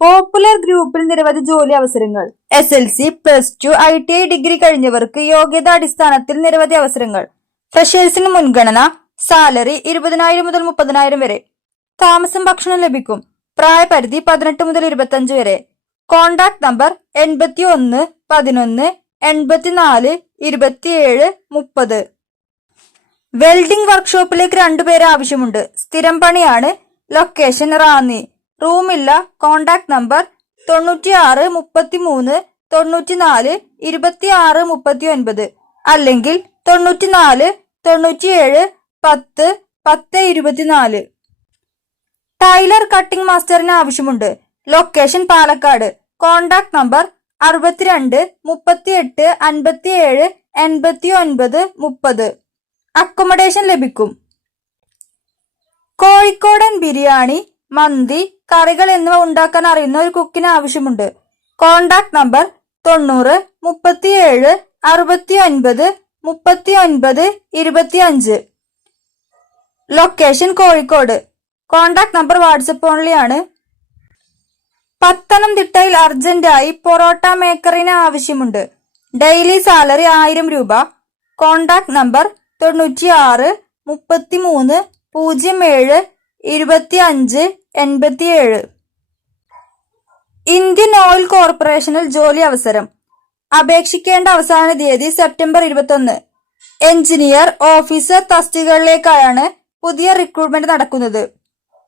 Popular ഗ്രൂപ്പിൽ നിരവധി ജോലി അവസരങ്ങൾ. SLC, +2, ITI ഡിഗ്രി കഴിഞ്ഞവർക്ക് യോഗ്യതാടിസ്ഥാനത്തിൽ നിരവധി അവസരങ്ങൾ. ഫ്രഷേഴ്സിന് മുൻഗണന. സാലറി 20,000 മുതൽ 30,000 വരെ. താമസം ഭക്ഷണം ലഭിക്കും. പ്രായപരിധി 18 മുതൽ 25 വരെ. Contact number 81 11 84 27 30. വെൽഡിംഗ് വർക്ക്ഷോപ്പിലേക്ക് 2 പേരെ ആവശ്യമുണ്ട്. സ്ഥിരം പണിയാണ്. ലൊക്കേഷൻ റാന്നി. റൂമില്ല. കോണ്ടാക്ട് നമ്പർ 96 33 94 26 39 അല്ലെങ്കിൽ 94 97 10 10 24. ടൈലർ കട്ടിംഗ് മാസ്റ്ററിന് ആവശ്യമുണ്ട്. Location Palakkad. Contact number 62 38 57 89 30. Accommodation ലഭിക്കും. കോഴിക്കോടൻ ബിരിയാണി, മന്തി, കറികൾ എന്നിവ ഉണ്ടാക്കാൻ അറിയുന്ന ഒരു കുക്കിന് ആവശ്യമുണ്ട്. Contact number 90 37 69 39 25. Location Kozhikode. Contact number WhatsApp only ആണ്. പത്തനംതിട്ടയിൽ അർജന്റായി പൊറോട്ട മേക്കറിന് ആവശ്യമുണ്ട്. ഡെയിലി സാലറി 1000 രൂപ. Contact number 96 33 07 25 87. ഇന്ത്യൻ ഓയിൽ കോർപ്പറേഷനിൽ ജോലി അവസരം. അപേക്ഷിക്കേണ്ട അവസാന തീയതി സെപ്റ്റംബർ 21. എഞ്ചിനീയർ, ഓഫീസർ തസ്തികകളിലേക്കായാണ് പുതിയ റിക്രൂട്ട്മെന്റ് നടക്കുന്നത്.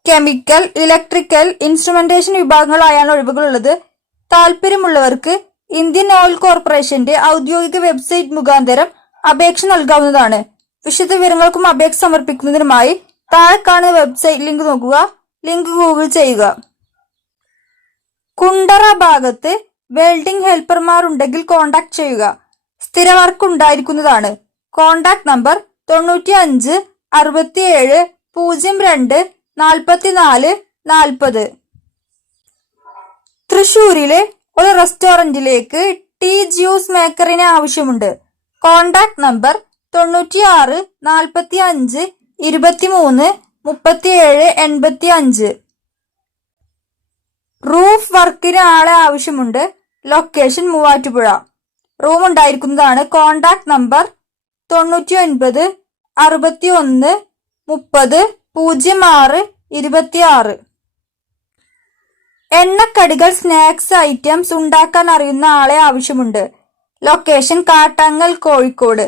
കെമിക്കൽ, ഇലക്ട്രിക്കൽ, ഇൻസ്ട്രുമെന്റേഷൻ വിഭാഗങ്ങളായാണ് ഒഴിവുകളുള്ളത്. താല്പര്യമുള്ളവർക്ക് ഇന്ത്യൻ ഓയിൽ കോർപ്പറേഷന്റെ ഔദ്യോഗിക വെബ്സൈറ്റ് മുഖാന്തരം അപേക്ഷ നൽകാവുന്നതാണ്. വിശദ വിവരങ്ങൾക്കും അപേക്ഷ സമർപ്പിക്കുന്നതിനുമായി താഴെ കാണുന്ന വെബ്സൈറ്റ് ലിങ്ക് നോക്കുക. ലിങ്ക് ഗൂഗിൾ ചെയ്യുക. കുണ്ടറ ഭാഗത്ത് വെൽഡിംഗ് ഹെൽപ്പർമാർ ഉണ്ടെങ്കിൽ കോണ്ടാക്ട് ചെയ്യുക. സ്ഥിര വർക്ക് ഉണ്ടായിരിക്കുന്നതാണ്. Contact number 95 67 02 44 40. തൃശൂരിലെ ഒരു റെസ്റ്റോറന്റിലേക്ക് ടീ ജ്യൂസ് മേക്കറിന് ആവശ്യമുണ്ട്. Contact number 96 45 23 37 85. റൂഫ് വർക്കിന് ആളെ ആവശ്യമുണ്ട്. ലൊക്കേഷൻ മൂവാറ്റുപുഴ. റൂം ഉണ്ടായിരിക്കുന്നതാണ്. Contact number 99 61 30 06 26. എണ്ണക്കടികൾ, സ്നാക്സ് ഐറ്റംസ് ഉണ്ടാക്കാൻ അറിയുന്ന ആളെ ആവശ്യമുണ്ട്. Location Kattangal, Kozhikode.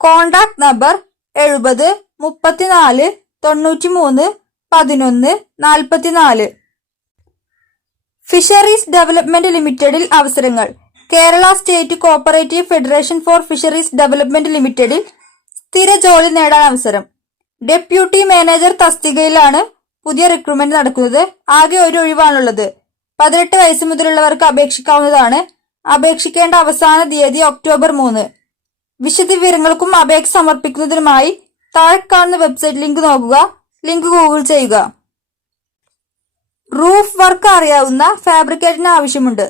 Contact number 70 34 93 11 44. Fisheries development ലിമിറ്റഡിൽ അവസരങ്ങൾ. Kerala state cooperative federation for fisheries development ലിമിറ്റഡിൽ സ്ഥിര ജോലി നേടാൻ അവസരം. ഡെപ്യൂട്ടി മാനേജർ തസ്തികയിലാണ് പുതിയ റിക്രൂട്ട്മെന്റ് നടക്കുന്നത്. ആകെ ഒരു ഒഴിവാണുള്ളത്. 18 വയസ്സ് മുതലുള്ളവർക്ക് അപേക്ഷിക്കാവുന്നതാണ്. അപേക്ഷിക്കേണ്ട അവസാന തീയതി ഒക്ടോബർ 3. വിശദ വിവരങ്ങൾക്കും അപേക്ഷ സമർപ്പിക്കുന്നതിനുമായി താഴെ കാണുന്ന വെബ്സൈറ്റ് ലിങ്ക് നോക്കുക. ലിങ്ക് ഗൂഗിൾ ചെയ്യുക. റൂഫ് വർക്ക് അറിയാവുന്ന ഫാബ്രിക്കേറ്ററിന് ആവശ്യമുണ്ട്.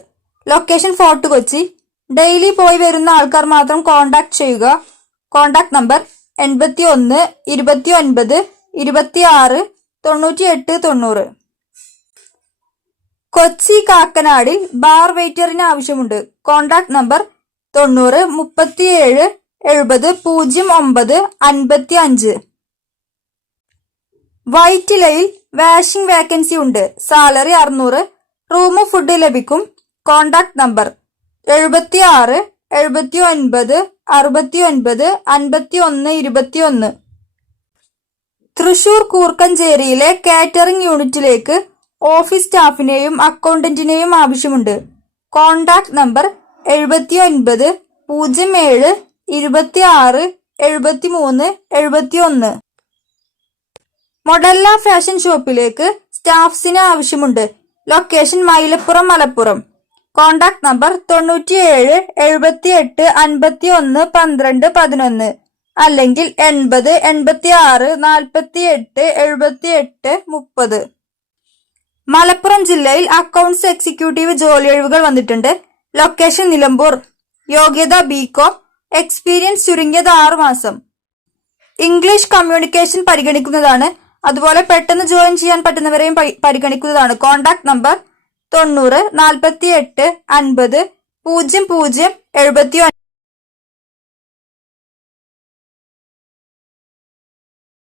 Location fort Kochi. ഡെയിലി പോയി വരുന്ന ആൾക്കാർ മാത്രം കോണ്ടാക്ട് ചെയ്യുക. Contact number 81 29 26 98 90. കൊച്ചി കാക്കനാടിൽ ബാർ വെയിറ്ററിന് ആവശ്യമുണ്ട്. Contact number 90 37 70 09 55. വൈറ്റിലയിൽ വാഷിംഗ് വേക്കൻസി ഉണ്ട്. സാലറി 600. റൂം ഫുഡ് ലഭിക്കും. Contact number 76 79 69 51 21. തൃശൂർ കൂർക്കഞ്ചേരിയിലെ കാറ്ററിംഗ് യൂണിറ്റിലേക്ക് ഓഫീസ് സ്റ്റാഫിനെയും അക്കൗണ്ടന്റിനെയും ആവശ്യമുണ്ട്. Contact number 79 07 26 73 71. മൊഡല്ല ഫാഷൻ ഷോപ്പിലേക്ക് സ്റ്റാഫ്സിന് ആവശ്യമുണ്ട്. Location Mylapuram, Malappuram. Contact number 97 78 51 12 11 അല്ലെങ്കിൽ 80 86 48 78 30. മലപ്പുറം ജില്ലയിൽ അക്കൗണ്ട്സ് എക്സിക്യൂട്ടീവ് ജോലിയൊഴിവുകൾ വന്നിട്ടുണ്ട്. ലൊക്കേഷൻ നിലമ്പൂർ. യോഗ്യത ബികോം. എക്സ്പീരിയൻസ് ചുരുങ്ങിയത് 6 മാസം. ഇംഗ്ലീഷ് കമ്മ്യൂണിക്കേഷൻ പരിഗണിക്കുന്നതാണ്. അതുപോലെ പെട്ടെന്ന് ജോയിൻ ചെയ്യാൻ പറ്റുന്നവരെയും പരിഗണിക്കുന്നതാണ്. Contact number 90 48 50 00 79